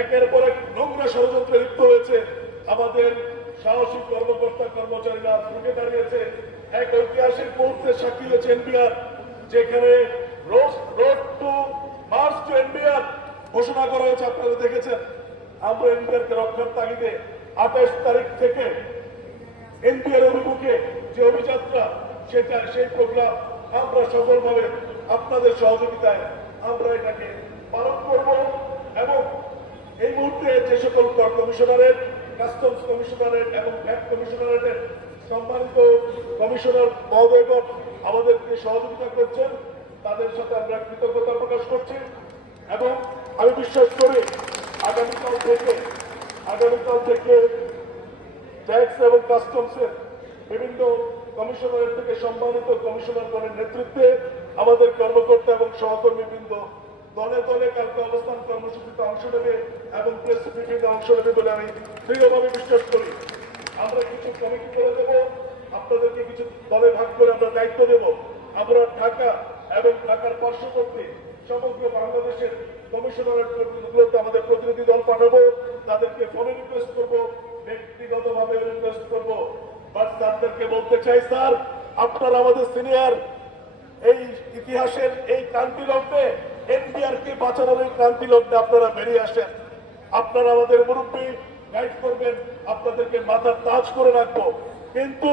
একের পর এক নোংরা ষড়যন্ত্রে লিপ্ত হয়েছে। আমাদের সাহসী কর্মকর্তা কর্মচারীরা ঢুকে দাঁড়িয়েছে। এক ঐতিহাসিক মুহূর্তে সাক্ষী হয়েছে এনবিআর, যেখানে road to March to NBR ঘোষণা করা হয়েছে। আপনারা দেখেছেন। আমরা এনবিআর কে রক্ষার তাগিদে 28 তারিখ থেকে এনবিআর অভিমুখে যে অভিযাত্রা, সেই প্রোগ্রাম আমরা সফলভাবে আপনাদের সহযোগিতায় আমরা এটাকে পালন করব। এবং এই মুহূর্তে যে সকল কর কমিশনারের, কাস্টমস কমিশনারের এবং ভ্যাট কমিশনারের সম্মানিত কমিশনার মহোদয়গণ আমাদেরকে সহযোগিতা করছেন, তাদের সাথে আমরা কৃতজ্ঞতা প্রকাশ করছি। এবং আমি বিশ্বাস করি আগামীকাল থেকে ট্যাক্স এবং কাস্টমসের বিভিন্ন কমিশনারের থেকে সম্মানিত কমিশনারগণের নেতৃত্বে আমাদের কর্মকর্তা এবং সহকর্মীবৃন্দ দলে দলে কালকে অবস্থান কর্মসূচিতে অংশ নেবে এবং প্রেস ব্রিফিংয়ে অংশ নেবে বলে আমি দৃঢ়ভাবে বিশ্বাস করি। আমরা কিছু কমিটি করে দেব, আপনাদেরকে কিছু দলে ভাগ করে আমরা দায়িত্ব দেব। আমরা ঢাকা এবং ঢাকার পার্শ্ববর্তী সমগ্র বাংলাদেশের কমিশনারেটগুলোতে আমাদের প্রতিনিধি দল পাঠাবো। তাদেরকে ফোনে রিকোয়েস্ট করবো, ব্যক্তিগতভাবে রিকোয়েস্ট করবো। বাট স্যারদেরকে বলতে চাই, স্যার আপনারা আমাদের সিনিয়র, এই ইতিহাসের এই ক্রান্তি লগ্নে এনবিআর কে বাঁচানোর এই ক্রান্তি লগ্নে আপনারা বেরিয়ে আসেন। আপনারা আমাদের মুরব্বী, গাইড করবেন, আপনাদেরকে মাথার তাজ করে রাখবো। কিন্তু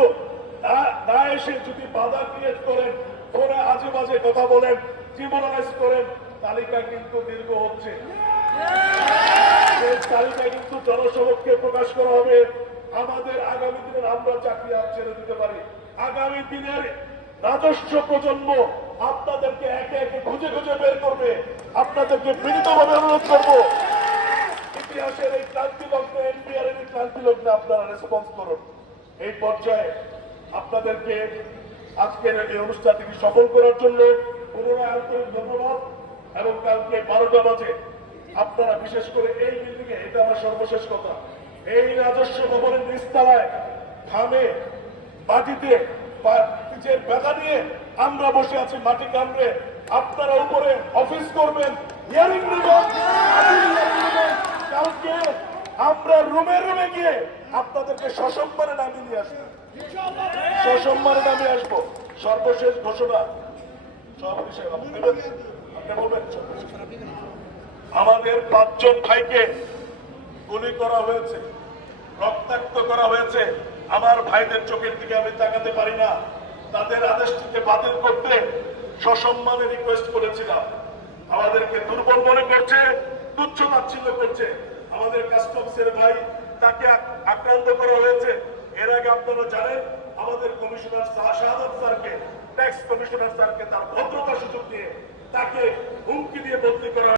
না এসে যদি বাধা ক্রিয়েট করেন, ফোনে আজে বাজে কথা বলেন, ডিমোরালাইজ করেন, তালিকা কিন্তু দীর্ঘ হচ্ছে। সেই তালিকা কিন্তু জনসমক্ষে প্রকাশ করা হবে। আমাদের আগামী দিনের আমরা চাকরি ছেড়ে দিতে পারি। আগামী দিনের রাজস্ব প্রজন্ম আপনাদেরকে একে একে খুঁজে খুঁজে বের করবে। আপনাদেরকে বিনীতভাবে অনুরোধ করবো, ইতিহাসের এই ক্রান্তি লগ্নে, এনবিআর এর ক্রান্তি লগ্নে আপনারা রেসপন্স করুন। এই পর্যায়ে আপনাদেরকে আজকের এই অনুষ্ঠানটিকে সফল করার জন্য পুনরায় আন্তরিক ধন্যবাদ। এবং কালকে 12টা বাজে আপনারা বিশেষ করে এই বিল্ডিং এ, এটা আমার সর্বশেষ কথা, এই রাজস্ব ভবনের নিচতলায় থামে মাটিতে পিচের ব্যথা নিয়ে আমরা বসে আছি মাটি কামড়ে। আপনারা উপরে অফিস করবেন, হিয়ারিং নেবেন। কালকে আমরা রুমে রুমে গিয়ে আপনাদেরকে সসম্মানে নামিয়ে নিয়ে আসবো, সসম্মানে নামিয়ে আসবো। সর্বশেষ ঘোষণা আমাদের 5 জন ভাইকে গুলি করা হয়েছে, রক্তাক্ত করা হয়েছে। আমার ভাইদের চোখের দিকে আমি তাকাতে পারি না। তাদের আদেশটিকে বাতিল করতে সসম্মানে রিকোয়েস্ট করেছিলাম। আমাদেরকে দুর্বল মনে করছে, তুচ্ছ তাচ্ছিল্য করছে। আমাদের কাস্টমসের ভাই, তাকে আক্রান্ত করা হয়েছে। এর আগে আপনারা জানেন আমাদের কমিশনার শাহাদাত স্যারকে, ট্যাক্স কমিশনার স্যারকে তার ভদ্রতার সুযোগ দিয়ে তাকে হুমকি দিয়ে বদলি করা